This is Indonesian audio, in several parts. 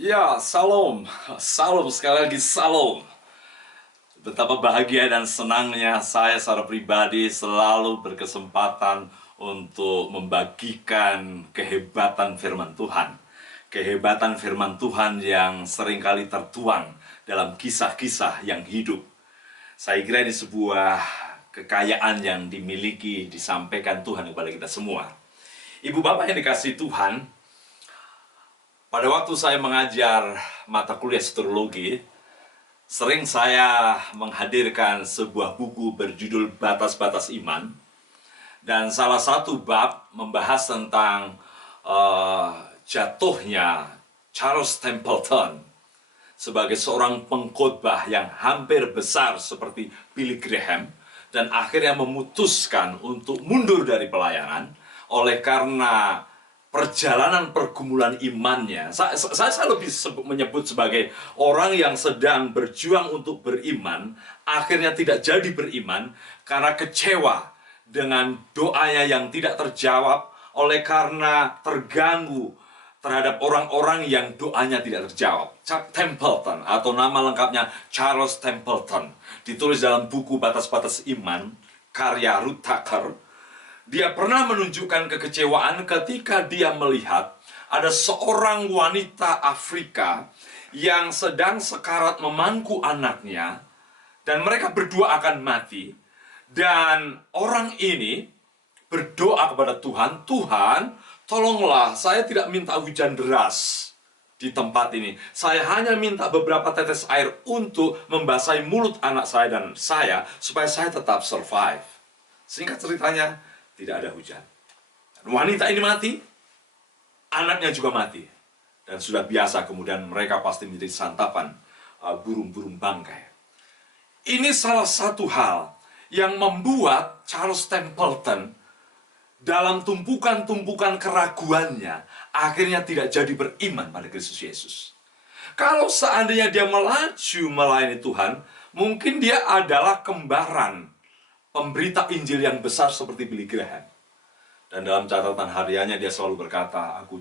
Ya, salam. Salam sekali lagi, salam. Betapa bahagia dan senangnya saya secara pribadi selalu berkesempatan untuk membagikan kehebatan firman Tuhan. Kehebatan firman Tuhan yang seringkali tertuang dalam kisah-kisah yang hidup. Saya kira ini sebuah kekayaan yang dimiliki, disampaikan Tuhan kepada kita semua. Ibu bapak yang dikasihi Tuhan, pada waktu saya mengajar mata kuliah astrologi, sering saya menghadirkan sebuah buku berjudul Batas-Batas Iman. Dan salah satu bab membahas tentang jatuhnya Charles Templeton sebagai seorang pengkhotbah yang hampir besar seperti Billy Graham, dan akhirnya memutuskan untuk mundur dari pelayanan oleh karena perjalanan pergumulan imannya. Saya lebih menyebut sebagai orang yang sedang berjuang untuk beriman, akhirnya tidak jadi beriman karena kecewa dengan doanya yang tidak terjawab, oleh karena terganggu terhadap orang-orang yang doanya tidak terjawab. Chuck Templeton, atau nama lengkapnya Charles Templeton, ditulis dalam buku Batas-Batas Iman, karya Ruth Tucker. Dia pernah menunjukkan kekecewaan ketika dia melihat ada seorang wanita Afrika yang sedang sekarat memangku anaknya, dan mereka berdua akan mati. Dan orang ini berdoa kepada Tuhan, "Tuhan, tolonglah, saya tidak minta hujan deras di tempat ini. Saya hanya minta beberapa tetes air untuk membasahi mulut anak saya dan saya, supaya saya tetap survive." Singkat ceritanya, tidak ada hujan. Wanita ini mati, anaknya juga mati. Dan sudah biasa kemudian mereka pasti menjadi santapan burung-burung bangkai. Ini salah satu hal yang membuat Charles Templeton dalam tumpukan-tumpukan keraguannya akhirnya tidak jadi beriman pada Kristus Yesus. Kalau seandainya dia melaju melayani Tuhan, mungkin dia adalah kembaran pemberita Injil yang besar seperti Billy Graham. Dan dalam catatan hariannya dia selalu berkata, "Aku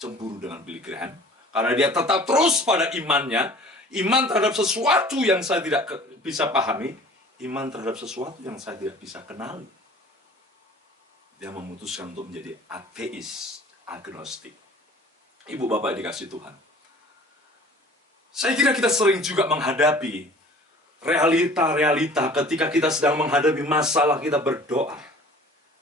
cemburu dengan Billy Graham karena dia tetap terus pada imannya, iman terhadap sesuatu yang saya tidak bisa pahami, iman terhadap sesuatu yang saya tidak bisa kenali." Dia memutuskan untuk menjadi ateis, agnostik. Ibu bapak dikasih Tuhan, saya kira kita sering juga menghadapi realita-realita ketika kita sedang menghadapi masalah, kita berdoa.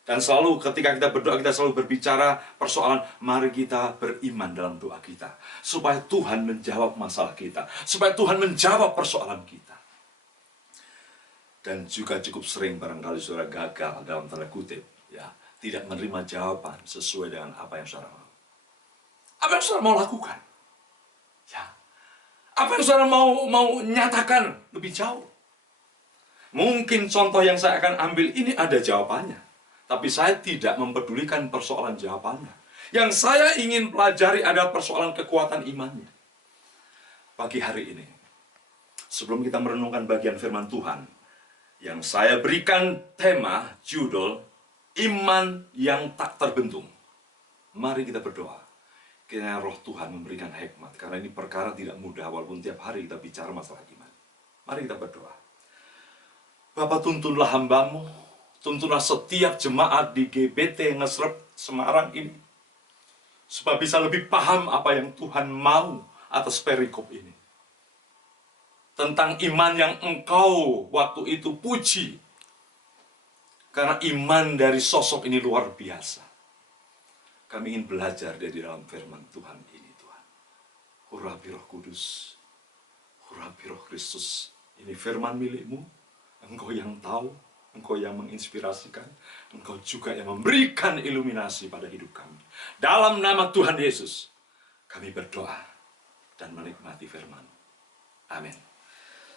Dan selalu ketika kita berdoa, kita selalu berbicara persoalan, mari kita beriman dalam doa kita, supaya Tuhan menjawab masalah kita, supaya Tuhan menjawab persoalan kita. Dan juga cukup sering barangkali saudara gagal dalam tanda kutip, ya, tidak menerima jawaban sesuai dengan apa yang saudara mau. Apa yang saudara mau lakukan? Ya. Apa yang saudara mau nyatakan lebih jauh? Mungkin contoh yang saya akan ambil ini ada jawabannya, tapi saya tidak mempedulikan persoalan jawabannya. Yang saya ingin pelajari adalah persoalan kekuatan imannya. Pagi hari ini, sebelum kita merenungkan bagian firman Tuhan, yang saya berikan tema, judul, iman yang tak terbentung. Mari kita berdoa. Kiranya roh Tuhan memberikan hikmat, karena ini perkara tidak mudah, walaupun tiap hari kita bicara masalah iman. Mari kita berdoa. Bapa, tuntunlah hamba-Mu, tuntunlah setiap jemaat di GBT Ngesrep Semarang ini, supaya bisa lebih paham apa yang Tuhan mau atas perikop ini. Tentang iman yang Engkau waktu itu puji, karena iman dari sosok ini luar biasa. Kami ingin belajar dari dalam firman Tuhan ini, Tuhan. Hurabi Roh Kudus, hurabi Roh Kristus. Ini firman milik-Mu. Engkau yang tahu, Engkau yang menginspirasikan, Engkau juga yang memberikan iluminasi pada hidup kami. Dalam nama Tuhan Yesus, kami berdoa dan menikmati firman. Amin.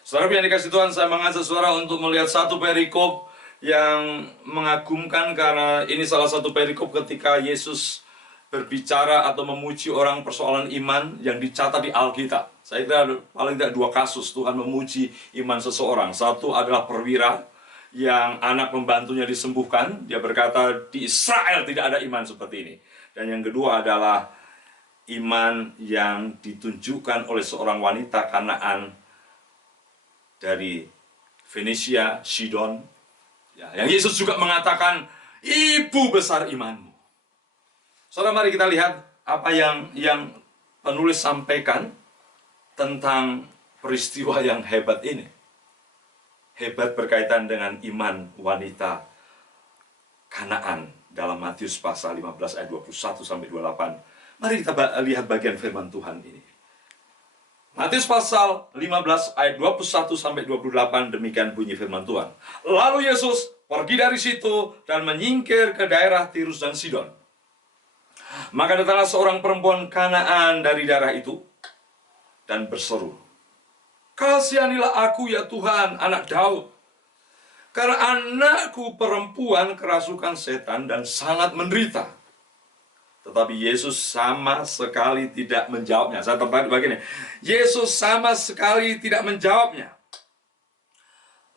Saudara yang dikasih Tuhan, saya mengajak saudara untuk melihat satu perikop yang mengagumkan, karena ini salah satu perikop ketika Yesus berbicara atau memuji orang persoalan iman yang dicatat di Alkitab. Saya kira paling tidak dua kasus Tuhan memuji iman seseorang. Satu adalah perwira yang anak pembantunya disembuhkan. Dia berkata, di Israel tidak ada iman seperti ini. Dan yang kedua adalah iman yang ditunjukkan oleh seorang wanita Kanaan dari Fenisia, Sidon, ya, yang Yesus juga mengatakan, ibu besar imanmu. Saudara, mari kita lihat apa yang penulis sampaikan tentang peristiwa yang hebat ini. Hebat berkaitan dengan iman wanita Kanaan dalam Matius pasal 15 ayat 21 sampai 28. Mari kita lihat bagian firman Tuhan ini. Matius pasal 15 ayat 21 sampai 28, demikian bunyi firman Tuhan. Lalu Yesus pergi dari situ dan menyingkir ke daerah Tirus dan Sidon. Maka datanglah seorang perempuan Kanaan dari daerah itu dan berseru, "Kasihanilah aku ya Tuhan, anak Daud, karena anakku perempuan kerasukan setan dan sangat menderita." Tetapi Yesus sama sekali tidak menjawabnya. Saya tertarik begini. Yesus sama sekali tidak menjawabnya.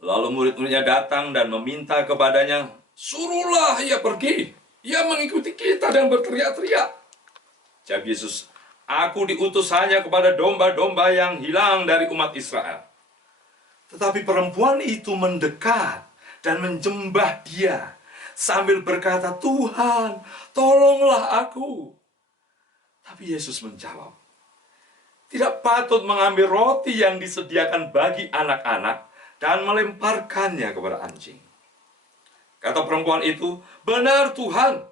Lalu murid-muridnya datang dan meminta kepadanya, "Suruhlah ia pergi. Ia mengikuti kita dan berteriak-teriak." Jawab Yesus, "Aku diutus hanya kepada domba-domba yang hilang dari umat Israel." Tetapi perempuan itu mendekat dan menjembah dia sambil berkata, "Tuhan, tolonglah aku." Tapi Yesus menjawab, "Tidak patut mengambil roti yang disediakan bagi anak-anak dan melemparkannya kepada anjing." Kata perempuan itu, "Benar Tuhan,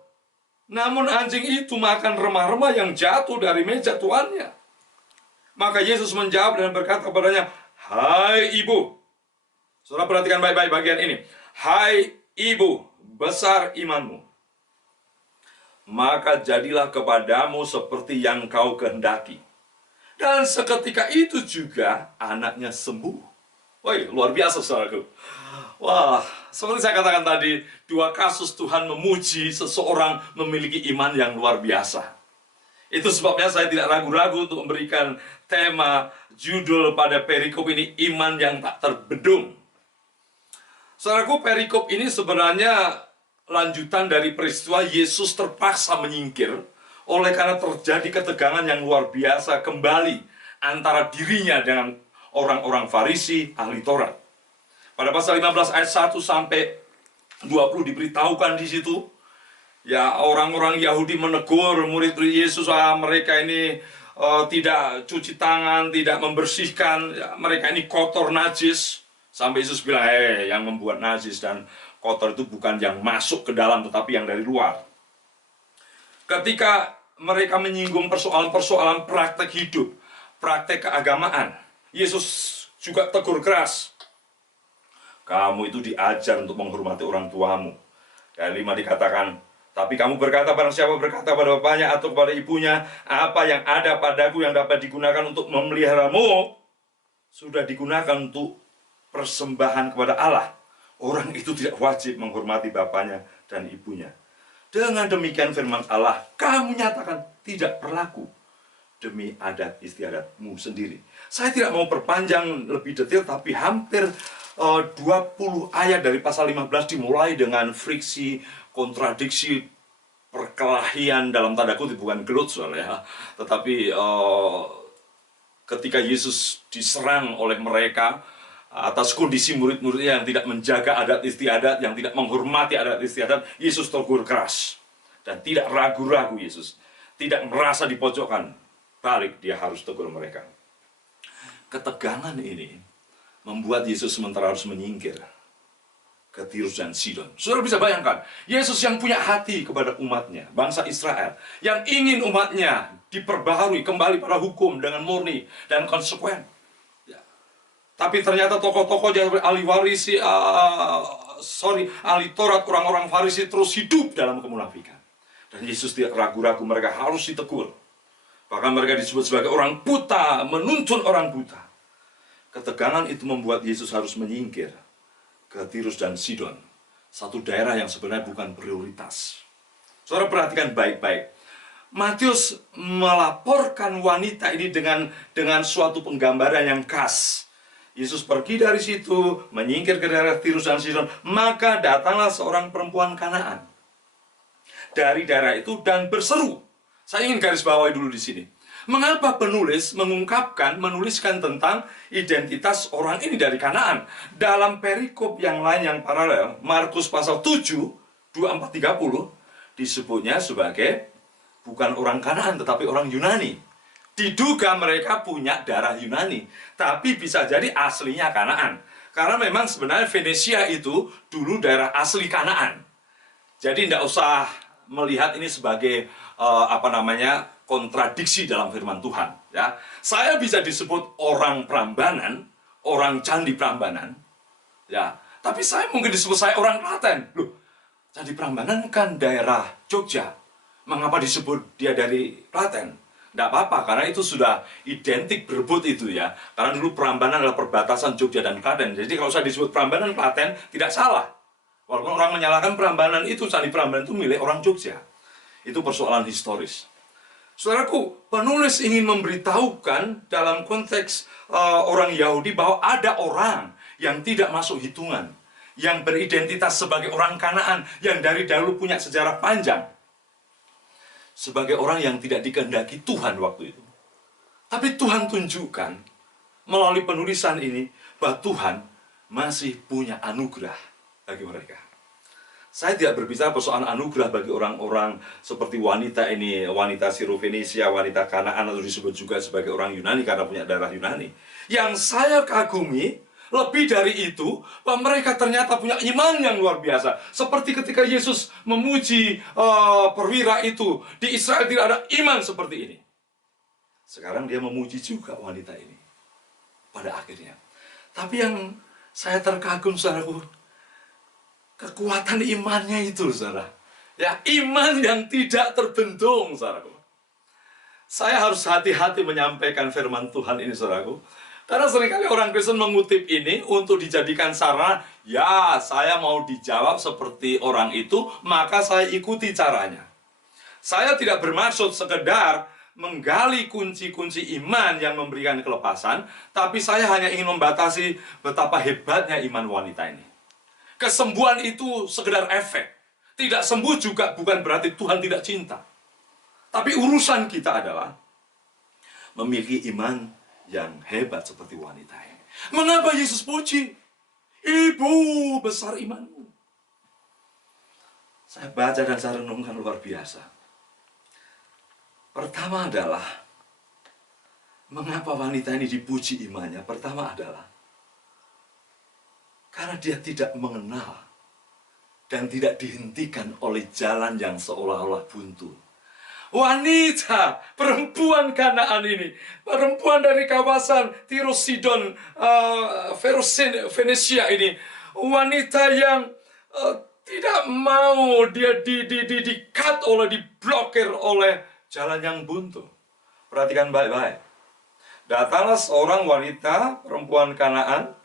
namun anjing itu makan remah-remah yang jatuh dari meja tuannya." Maka Yesus menjawab dan berkata kepadanya, "Hai ibu." Saudara perhatikan baik-baik bagian ini. "Hai ibu, besar imanmu. Maka jadilah kepadamu seperti yang kau kehendaki." Dan seketika itu juga anaknya sembuh. Woi, luar biasa saudaraku. Wah, seperti saya katakan tadi, dua kasus Tuhan memuji seseorang memiliki iman yang luar biasa. Itu sebabnya saya tidak ragu-ragu untuk memberikan tema judul pada perikop ini, iman yang tak terbendung. Saudaraku, perikop ini sebenarnya lanjutan dari peristiwa Yesus terpaksa menyingkir oleh karena terjadi ketegangan yang luar biasa kembali antara dirinya dengan orang-orang Farisi, ahli Taurat. Pada pasal 15 ayat 1 sampai 20 diberitahukan di situ, ya, orang-orang Yahudi menegur murid-murid Yesus, mereka ini tidak cuci tangan, tidak membersihkan, ya, mereka ini kotor, najis. Sampai Yesus bilang, yang membuat najis dan kotor itu bukan yang masuk ke dalam, tetapi yang dari luar. Ketika mereka menyinggung persoalan-persoalan praktek hidup, praktek keagamaan, Yesus juga tegur keras. "Kamu itu diajar untuk menghormati orang tuamu." Dan 5 dikatakan, "Tapi kamu berkata, barang siapa berkata pada bapaknya atau pada ibunya, apa yang ada padaku yang dapat digunakan untuk memeliharamu, sudah digunakan untuk persembahan kepada Allah, orang itu tidak wajib menghormati bapaknya dan ibunya. Dengan demikian firman Allah, kamu nyatakan tidak berlaku demi adat istiadatmu sendiri." Saya tidak mau perpanjang lebih detail, tapi hampir 20 ayat dari pasal 15 dimulai dengan friksi, kontradiksi, perkelahian dalam tanda kutip, bukan gelut soalnya, tetapi ketika Yesus diserang oleh mereka atas kondisi murid-muridnya yang tidak menjaga adat istiadat, yang tidak menghormati adat istiadat, Yesus tegur keras. Dan tidak ragu-ragu Yesus, tidak merasa dipojokkan, balik dia harus tegur mereka. Ketegangan ini membuat Yesus sementara harus menyingkir ke Tirus dan Sidon. Saudara bisa bayangkan, Yesus yang punya hati kepada umatnya, bangsa Israel, yang ingin umatnya diperbaharui kembali pada hukum dengan murni dan konsekuen. Tapi ternyata tokoh-tokoh ahli Farisi, ahli Taurat, orang-orang Farisi terus hidup dalam kemunafikan. Dan Yesus tidak ragu-ragu, mereka harus ditegur. Bahkan mereka disebut sebagai orang buta, menuntun orang buta. Ketegangan itu membuat Yesus harus menyingkir ke Tirus dan Sidon, satu daerah yang sebenarnya bukan prioritas. Saudara perhatikan baik-baik. Matius melaporkan wanita ini dengan suatu penggambaran yang khas. Yesus pergi dari situ, menyingkir ke daerah Tirus dan Sidon, maka datanglah seorang perempuan Kanaan dari daerah itu dan berseru. Saya ingin garis bawahi dulu di sini. Mengapa penulis menuliskan tentang identitas orang ini dari Kanaan? Dalam perikop yang lain yang paralel, Markus pasal 7, 24-30, disebutnya sebagai bukan orang Kanaan tetapi orang Yunani. Diduga mereka punya darah Yunani, tapi bisa jadi aslinya Kanaan. Karena memang sebenarnya Venesia itu dulu daerah asli Kanaan. Jadi tidak usah melihat ini sebagai kontradiksi dalam firman Tuhan. Ya, saya bisa disebut orang Prambanan, orang Candi Prambanan. Ya, tapi saya mungkin disebut saya orang Klaten. Loh, Candi Prambanan kan daerah Jogja. Mengapa disebut dia dari Klaten? Tidak apa-apa, karena itu sudah identik berebut itu ya. Karena dulu Prambanan adalah perbatasan Jogja dan Klaten. Jadi kalau saya disebut Prambanan Klaten, tidak salah. Walaupun orang menyalahkan Prambanan itu, Candi Prambanan itu milik orang Jogja. Itu persoalan historis. Saudaraku, penulis ingin memberitahukan dalam konteks orang Yahudi bahwa ada orang yang tidak masuk hitungan, yang beridentitas sebagai orang Kanaan, yang dari dahulu punya sejarah panjang, sebagai orang yang tidak dikehendaki Tuhan waktu itu. Tapi Tuhan tunjukkan melalui penulisan ini bahwa Tuhan masih punya anugerah bagi mereka. Saya tidak berbicara persoalan anugerah bagi orang-orang seperti wanita ini, wanita Sirofenisia, wanita Kanaan, atau disebut juga sebagai orang Yunani karena punya darah Yunani. Yang saya kagumi, lebih dari itu, bahwa mereka ternyata punya iman yang luar biasa. Seperti ketika Yesus memuji perwira itu, di Israel tidak ada iman seperti ini. Sekarang dia memuji juga wanita ini pada akhirnya. Tapi yang saya terkagum, saudaraku, kekuatan imannya itu, saudara. Ya, iman yang tidak terbendung, saudaraku. Saya harus hati-hati menyampaikan firman Tuhan ini, saudaraku. Karena seringkali orang Kristen mengutip ini untuk dijadikan sarana, ya, saya mau dijawab seperti orang itu, maka saya ikuti caranya. Saya tidak bermaksud sekedar menggali kunci-kunci iman yang memberikan kelepasan, tapi saya hanya ingin membatasi betapa hebatnya iman wanita ini. Kesembuhan itu sekedar efek. Tidak sembuh juga bukan berarti Tuhan tidak cinta. Tapi urusan kita adalah memiliki iman yang hebat seperti wanita ini. Mengapa Yesus puji? Ibu besar imanmu. Saya baca dan saya renungkan luar biasa. Pertama adalah, mengapa wanita ini dipuji imannya? Pertama adalah karena dia tidak mengenal dan tidak dihentikan oleh jalan yang seolah-olah buntu. Wanita, perempuan Kanaan ini, perempuan dari kawasan Tirus Sidon, Venesia ini, wanita yang tidak mau dia di-cut oleh, diblokir oleh jalan yang buntu. Perhatikan baik-baik. Datanglah seorang wanita, perempuan Kanaan,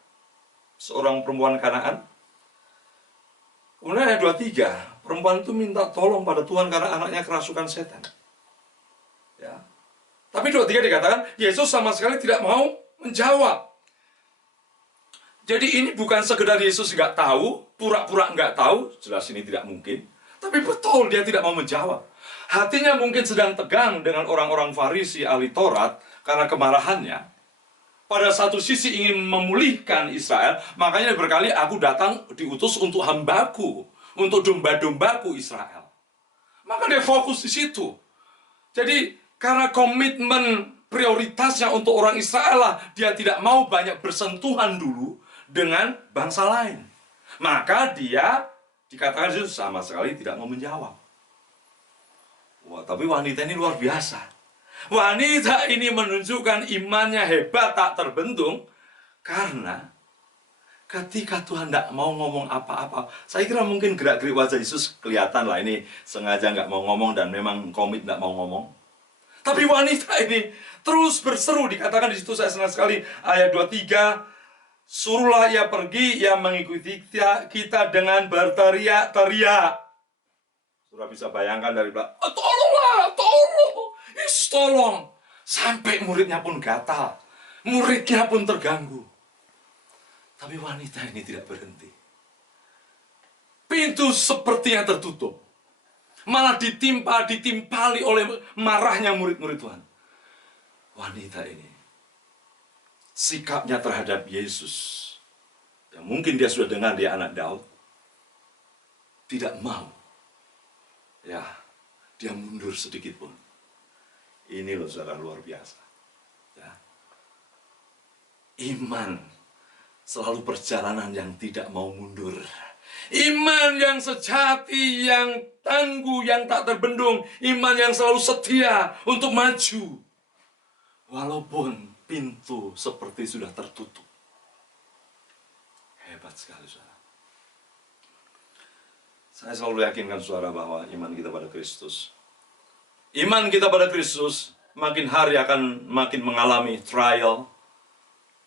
seorang perempuan Kanaan. Kemudian ayat 23, perempuan itu minta tolong pada Tuhan karena anaknya kerasukan setan. Ya. Tapi 23 dikatakan, Yesus sama sekali tidak mau menjawab. Jadi ini bukan sekedar Yesus nggak tahu, pura-pura nggak tahu, jelas ini tidak mungkin. Tapi betul dia tidak mau menjawab. Hatinya mungkin sedang tegang dengan orang-orang Farisi ahli Taurat karena kemarahannya. Pada satu sisi ingin memulihkan Israel, makanya berkali aku datang diutus untuk hambaku, untuk domba-dombaku Israel. Maka dia fokus di situ. Jadi karena komitmen prioritasnya untuk orang Israel lah, dia tidak mau banyak bersentuhan dulu dengan bangsa lain. Maka dia dikatakan itu sama sekali tidak mau menjawab. Wah, tapi wanita ini luar biasa. Wanita ini menunjukkan imannya hebat tak terbendung karena ketika Tuhan tidak mau ngomong apa-apa, saya kira mungkin gerak-gerik wajah Yesus kelihatan lah ini sengaja nggak mau ngomong dan memang komit nggak mau ngomong. Tapi wanita ini terus berseru, dikatakan di situ saya senang sekali ayat 23, suruhlah ia pergi, ia mengikuti kita dengan berteriak-teriak. Sudah bisa bayangkan dari belakang, tolonglah, tolong. Tolong, sampai muridnya pun gatal, muridnya pun terganggu. Tapi wanita ini tidak berhenti. Pintu sepertinya tertutup. Malah ditimpali oleh marahnya murid-murid Tuhan. Wanita ini, sikapnya terhadap Yesus, yang mungkin dia sudah dengar dia anak Daud, tidak mau. Ya, dia mundur sedikit pun. Ini loh saudara, luar biasa. Ya. Iman selalu perjalanan yang tidak mau mundur. Iman yang sejati, yang tangguh, yang tak terbendung. Iman yang selalu setia untuk maju. Walaupun pintu seperti sudah tertutup. Hebat sekali, saudara. Saya selalu yakinkan saudara bahwa iman kita pada Kristus. Iman kita pada Kristus makin hari akan makin mengalami trial,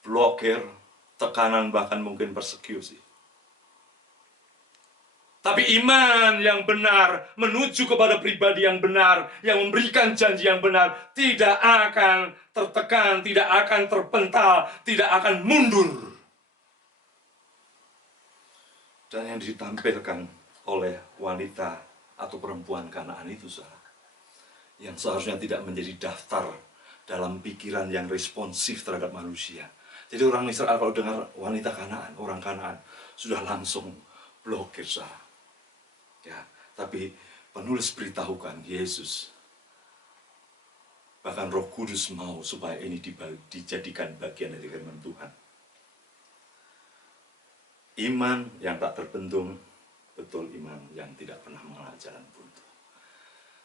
blokir, tekanan, bahkan mungkin persekusi. Tapi iman yang benar menuju kepada pribadi yang benar, yang memberikan janji yang benar, tidak akan tertekan, tidak akan terpental, tidak akan mundur. Dan yang ditampilkan oleh wanita atau perempuan Kanaan itu, saudara, yang seharusnya tidak menjadi daftar dalam pikiran yang responsif terhadap manusia. Jadi orang Israel kalau dengar wanita Kanaan, orang Kanaan, sudah langsung blokir, saudara. Ya, tapi penulis beritahukan Yesus, bahkan Roh Kudus mau supaya ini dijadikan bagian dari firman Tuhan. Iman yang tak terbendung, betul iman yang tidak pernah mengenal jalan buntu.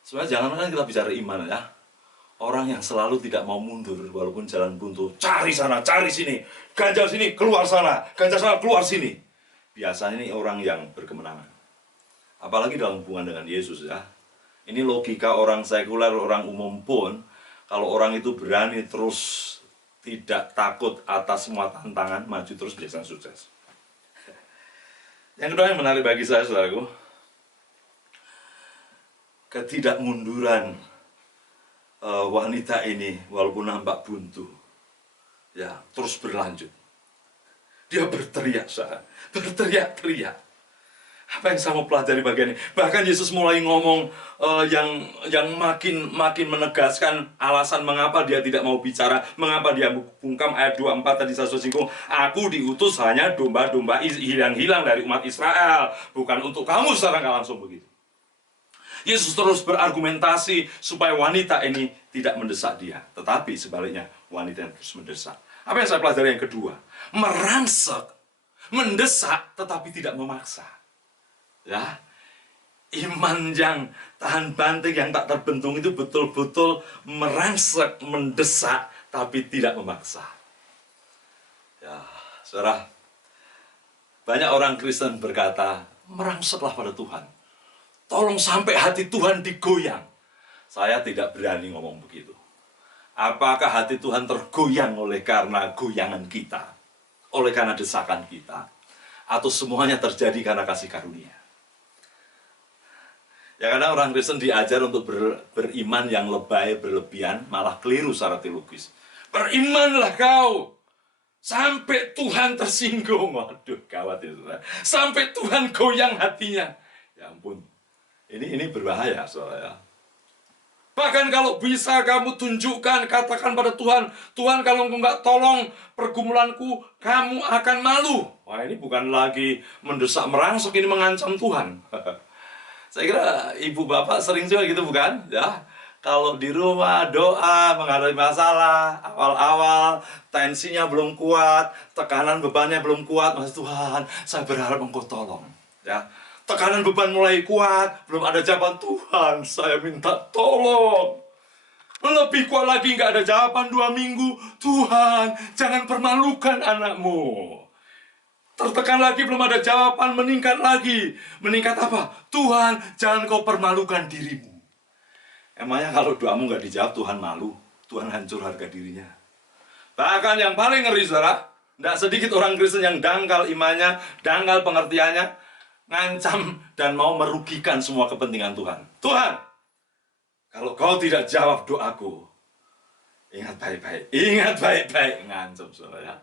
Sebenarnya jangan kita bicara iman ya. Orang yang selalu tidak mau mundur walaupun jalan buntu, cari sana, cari sini, ganjal sini, keluar sana, ganjal sana, keluar sini. Biasanya ini orang yang berkemenangan. Apalagi dalam hubungan dengan Yesus ya. Ini logika orang sekuler, orang umum pun, kalau orang itu berani terus tidak takut atas semua tantangan, maju terus biasanya sukses. Yang kedua yang menarik bagi saya, saudaraku, ketidakmunduran wanita ini walaupun nampak buntu, ya terus berlanjut. Dia berteriak, saudara, berteriak-teriak. Apa yang saya mau pelajari bagian ini? Bahkan Yesus mulai ngomong yang makin menegaskan alasan mengapa dia tidak mau bicara, mengapa dia bungkam. Ayat 24 tadi saya sudah singgung, aku diutus hanya domba-domba hilang-hilang dari umat Israel, bukan untuk kamu. Secara nggak langsung begitu. Yesus terus berargumentasi supaya wanita ini tidak mendesak dia, tetapi sebaliknya wanita yang terus mendesak. Apa yang saya pelajari yang kedua? Merangsek, mendesak, tetapi tidak memaksa. Ya, iman yang tahan banting, yang tak terbentung itu betul-betul merangsek, mendesak, tapi tidak memaksa. Ya, saudara, banyak orang Kristen berkata, merangseklah pada Tuhan. Tolong sampai hati Tuhan digoyang. Saya tidak berani ngomong begitu. Apakah hati Tuhan tergoyang oleh karena goyangan kita, oleh karena desakan kita, atau semuanya terjadi karena kasih karunia? Ya, karena orang Kristen diajar untuk beriman yang lebay, berlebihan, malah keliru secara teologis. Berimanlah kau sampai Tuhan tersinggung. Waduh, gawat ya, saudara. Sampai Tuhan goyang hatinya. Ya ampun, ini berbahaya, saudara. Bahkan kalau bisa kamu tunjukkan, katakan pada Tuhan, Tuhan kalau engkau nggak tolong pergumulanku, kamu akan malu. Wah, ini bukan lagi mendesak merangsek, ini mengancam Tuhan. Saya kira ibu bapak sering juga gitu, bukan? Ya, kalau di rumah doa menghadapi masalah, awal-awal tensinya belum kuat, tekanan bebannya belum kuat, masih Tuhan, saya berharap engkau tolong. Ya, tekanan beban mulai kuat, belum ada jawaban, Tuhan, saya minta tolong. Lebih kuat lagi, nggak ada jawaban 2 minggu, Tuhan, jangan permalukan anakmu. Tertekan lagi, belum ada jawaban, meningkat lagi. Meningkat apa? Tuhan, jangan kau permalukan dirimu. Emangnya kalau doamu nggak dijawab, Tuhan malu? Tuhan hancur harga dirinya. Bahkan yang paling ngeri, saudara, tidak sedikit orang Kristen yang dangkal imannya, dangkal pengertiannya, ngancam dan mau merugikan semua kepentingan Tuhan. Tuhan, kalau kau tidak jawab doaku, ingat baik-baik, ngancam, saudara ya.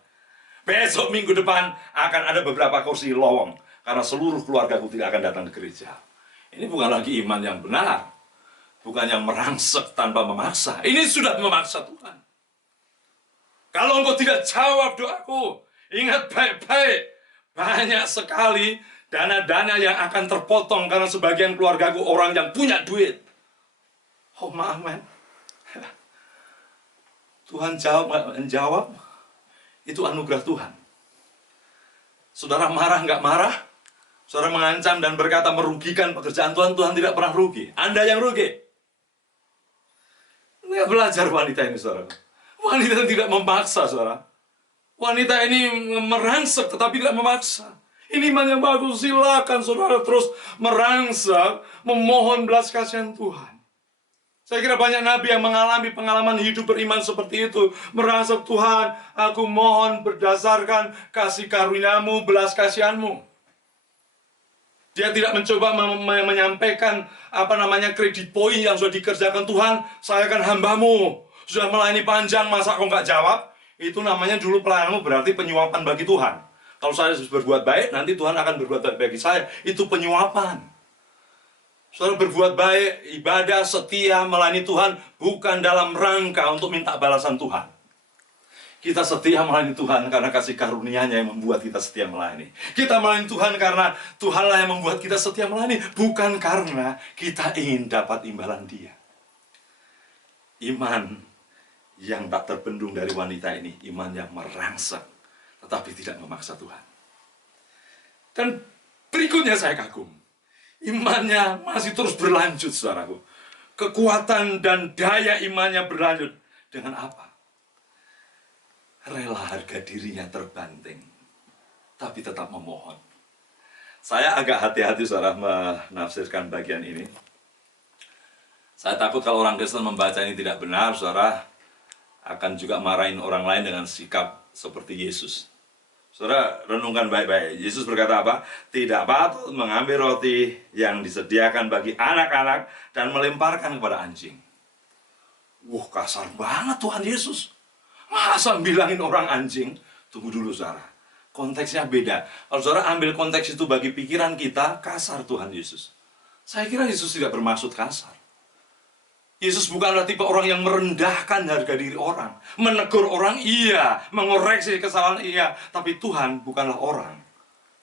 Besok minggu depan akan ada beberapa kursi lowong karena seluruh keluargaku tidak akan datang ke gereja. Ini bukan lagi iman yang benar, bukan yang merangsek tanpa memaksa. Ini sudah memaksa Tuhan. Kalau engkau tidak jawab doaku, ingat baik-baik, banyak sekali dana-dana yang akan terpotong karena sebagian keluargaku orang yang punya duit. Oh maaf men, Tuhan jawab, itu anugerah Tuhan. Saudara marah nggak marah, saudara mengancam dan berkata merugikan pekerjaan Tuhan, Tuhan tidak pernah rugi. Anda yang rugi. Lihat belajar wanita ini, saudara. Wanita tidak memaksa, saudara. Wanita ini merangsek tetapi tidak memaksa. Ini iman yang bagus. Silakan saudara terus merangsek, memohon belas kasihan Tuhan. Saya kira banyak nabi yang mengalami pengalaman hidup beriman seperti itu. Merangsek, Tuhan, aku mohon berdasarkan kasih karuniamu, belas kasihanmu. Dia tidak mencoba menyampaikan kredit poin yang sudah dikerjakan. Tuhan, saya kan hambamu, sudah melayani panjang, masa kau nggak jawab? Itu namanya dulu pelayananmu berarti penyuapan bagi Tuhan. Kalau saya berbuat baik, nanti Tuhan akan berbuat baik bagi saya. Itu penyuapan. Saudara berbuat baik, ibadah, setia, melayani Tuhan bukan dalam rangka untuk minta balasan Tuhan. Kita setia melayani Tuhan karena kasih karunia-Nya yang membuat kita setia melayani. Kita melayani Tuhan karena Tuhanlah yang membuat kita setia melayani, bukan karena kita ingin dapat imbalan Dia. Iman yang tak terbendung dari wanita ini, iman yang merangsek tetapi tidak memaksa Tuhan. Dan berikutnya saya kagum. Imannya masih terus berlanjut, saudaraku. Kekuatan dan daya imannya berlanjut. Dengan apa? Rela harga dirinya terbanting, tapi tetap memohon. Saya agak hati-hati, saudara, menafsirkan bagian ini. Saya takut kalau orang Kristen membaca ini tidak benar, saudara, akan juga marahin orang lain dengan sikap seperti Yesus. Saudara, renungkan baik-baik. Yesus berkata apa? Tidak patut mengambil roti yang disediakan bagi anak-anak dan melemparkan kepada anjing. Wah, kasar banget Tuhan Yesus. Masa bilangin orang anjing? Tunggu dulu, saudara. Konteksnya beda. Kalau saudara ambil konteks itu bagi pikiran kita, kasar Tuhan Yesus. Saya kira Yesus tidak bermaksud kasar. Yesus bukanlah tipe orang yang merendahkan harga diri orang. Menegur orang, iya. Mengoreksi kesalahan, iya. Tapi Tuhan bukanlah orang.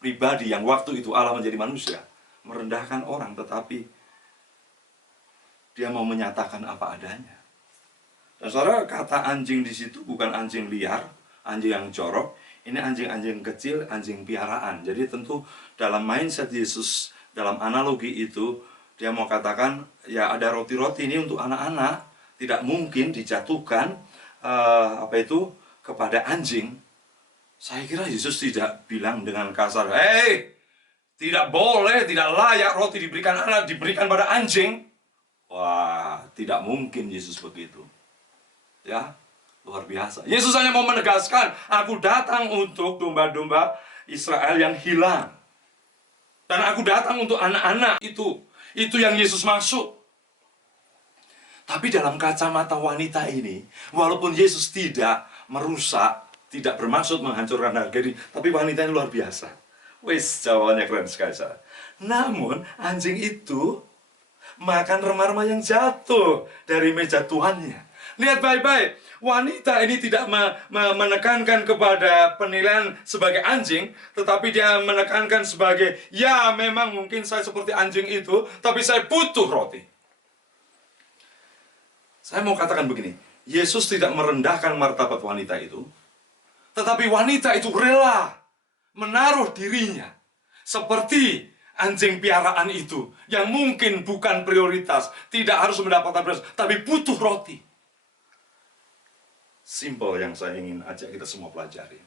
Pribadi yang waktu itu Allah menjadi manusia. Merendahkan orang, tetapi Dia mau menyatakan apa adanya. Dan saudara, kata anjing di situ bukan anjing liar, anjing yang jorok. Ini anjing-anjing kecil, anjing piaraan. Jadi tentu dalam mindset Yesus, dalam analogi itu, Dia mau katakan, ya ada roti-roti ini untuk anak-anak, tidak mungkin dijatuhkan kepada anjing. Saya kira Yesus tidak bilang dengan kasar, hei, tidak boleh, tidak layak roti diberikan anak, diberikan pada anjing. Wah, tidak mungkin Yesus begitu. Ya, luar biasa. Yesus hanya mau menegaskan, aku datang untuk domba-domba Israel yang hilang. Dan aku datang untuk anak-anak itu. Itu yang Yesus maksud. Tapi dalam kacamata wanita ini, walaupun Yesus tidak merusak, tidak bermaksud menghancurkan harga diri, tapi wanita ini luar biasa. Wis, jawabannya keren sekali, saudara. Namun, anjing itu makan remah-remah yang jatuh dari meja tuannya. Lihat baik-baik. Wanita ini tidak menekankan kepada penilaian sebagai anjing, tetapi dia menekankan sebagai, ya memang mungkin saya seperti anjing itu, tapi saya butuh roti. Saya mau katakan begini, Yesus tidak merendahkan martabat wanita itu, tetapi wanita itu rela menaruh dirinya seperti anjing piaraan itu, yang mungkin bukan prioritas, tidak harus mendapatkan prioritas, tapi butuh roti. Simpel yang saya ingin ajak kita semua pelajari.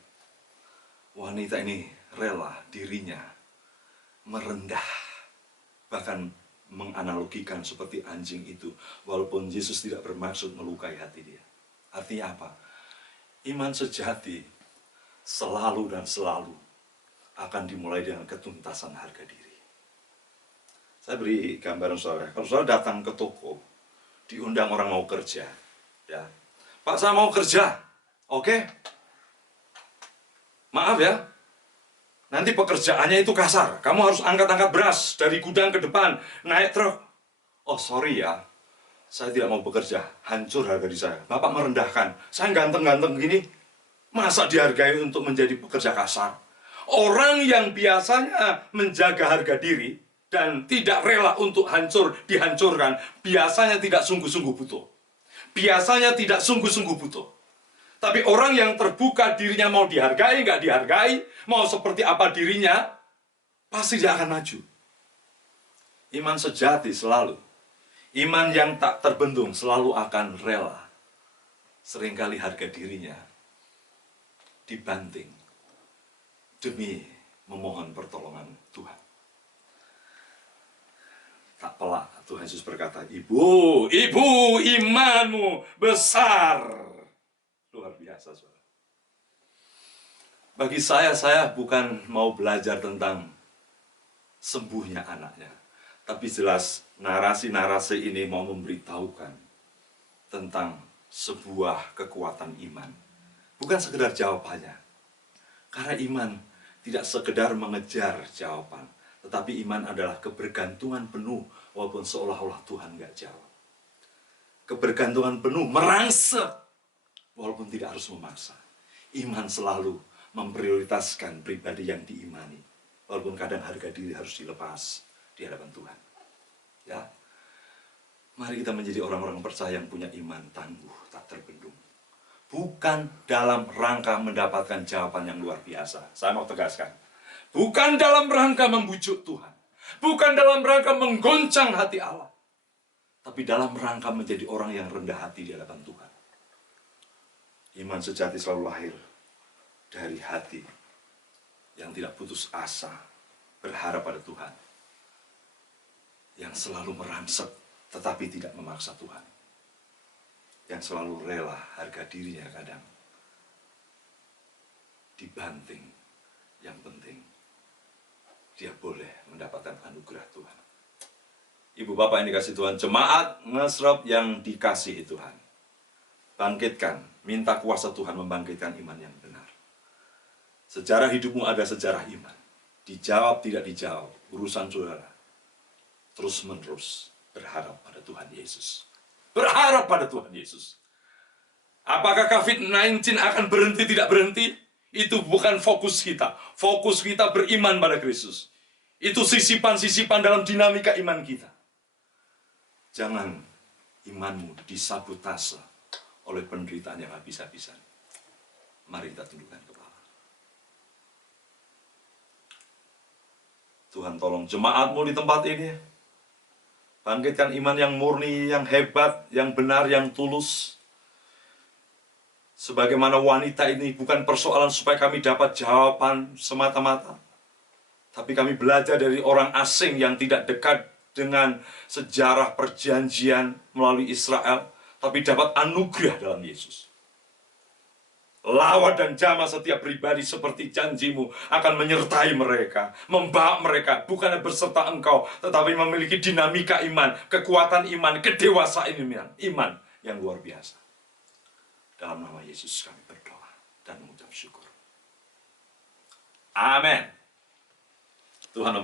Wanita ini rela dirinya merendah, bahkan menganalogikan seperti anjing itu, walaupun Yesus tidak bermaksud melukai hati dia. Artinya apa? Iman sejati selalu dan selalu akan dimulai dengan ketuntasan harga diri. Saya beri gambaran, saudara. Kalau saudara datang ke toko, diundang orang mau kerja, ya, Pak, saya mau kerja, oke? Maaf ya, Nanti pekerjaannya itu kasar. Kamu harus angkat-angkat beras dari gudang ke depan, naik truk. Oh sorry ya, saya tidak mau bekerja. Hancur harga diri saya. Bapak merendahkan. Saya ganteng-ganteng gini, masa dihargai untuk menjadi pekerja kasar? Orang yang biasanya menjaga harga diri dan tidak rela untuk dihancurkan, biasanya tidak sungguh-sungguh butuh. Biasanya tidak sungguh-sungguh butuh. Tapi orang yang terbuka dirinya mau dihargai, nggak dihargai, mau seperti apa dirinya, pasti dia akan maju. Iman sejati selalu. Iman yang tak terbendung selalu akan rela. Seringkali harga dirinya dibanting demi memohon pertolongan Tuhan. Tak pelak Tuhan Yesus berkata, Ibu, imanmu besar. Luar biasa, saudara. Bagi saya bukan mau belajar tentang sembuhnya anaknya. Tapi jelas narasi-narasi ini mau memberitahukan tentang sebuah kekuatan iman. Bukan sekedar jawabannya. Karena iman tidak sekedar mengejar jawaban. Tetapi iman adalah kebergantungan penuh walaupun seolah-olah Tuhan nggak jawab. Kebergantungan penuh merangsek walaupun tidak harus memaksa. Iman selalu memprioritaskan pribadi yang diimani. Walaupun kadang harga diri harus dilepas di hadapan Tuhan. Ya, mari kita menjadi orang-orang percaya yang punya iman tangguh, tak terbendung. Bukan dalam rangka mendapatkan jawaban yang luar biasa. Saya mau tegaskan. Bukan dalam rangka membujuk Tuhan. Bukan dalam rangka menggoncang hati Allah. Tapi dalam rangka menjadi orang yang rendah hati di hadapan Tuhan. Iman sejati selalu lahir dari hati yang tidak putus asa, berharap pada Tuhan. Yang selalu merangsek, tetapi tidak memaksa Tuhan. Yang selalu rela harga dirinya kadang dibanting. Yang penting, dia boleh mendapatkan anugerah Tuhan. Ibu bapak yang dikasihi Tuhan, jemaat Ngesrop yang dikasihi Tuhan. Bangkitkan, minta kuasa Tuhan membangkitkan iman yang benar. Sejarah hidupmu ada sejarah iman. Dijawab tidak dijawab, urusan saudara. Terus menerus berharap pada Tuhan Yesus. Berharap pada Tuhan Yesus. Apakah COVID-19 akan berhenti tidak berhenti? Itu bukan fokus kita. Fokus kita beriman pada Kristus. Itu sisipan-sisipan dalam dinamika iman kita. Jangan imanmu disabotase oleh penderitaan yang habis-habisan. Mari kita tundukkan kepala. Tuhan tolong jemaatmu di tempat ini. Bangkitkan iman yang murni, yang hebat, yang benar, yang tulus. Sebagaimana wanita ini bukan persoalan supaya kami dapat jawaban semata-mata. Tapi kami belajar dari orang asing yang tidak dekat dengan sejarah perjanjian melalui Israel. Tapi dapat anugerah dalam Yesus. Lawat dan jamah setiap pribadi seperti janjimu akan menyertai mereka, membawa mereka, bukan berserta engkau, tetapi memiliki dinamika iman, kekuatan iman, kedewasaan iman yang luar biasa. Dalam nama Yesus kami berdoa dan mengucap syukur. Amin. Tuhan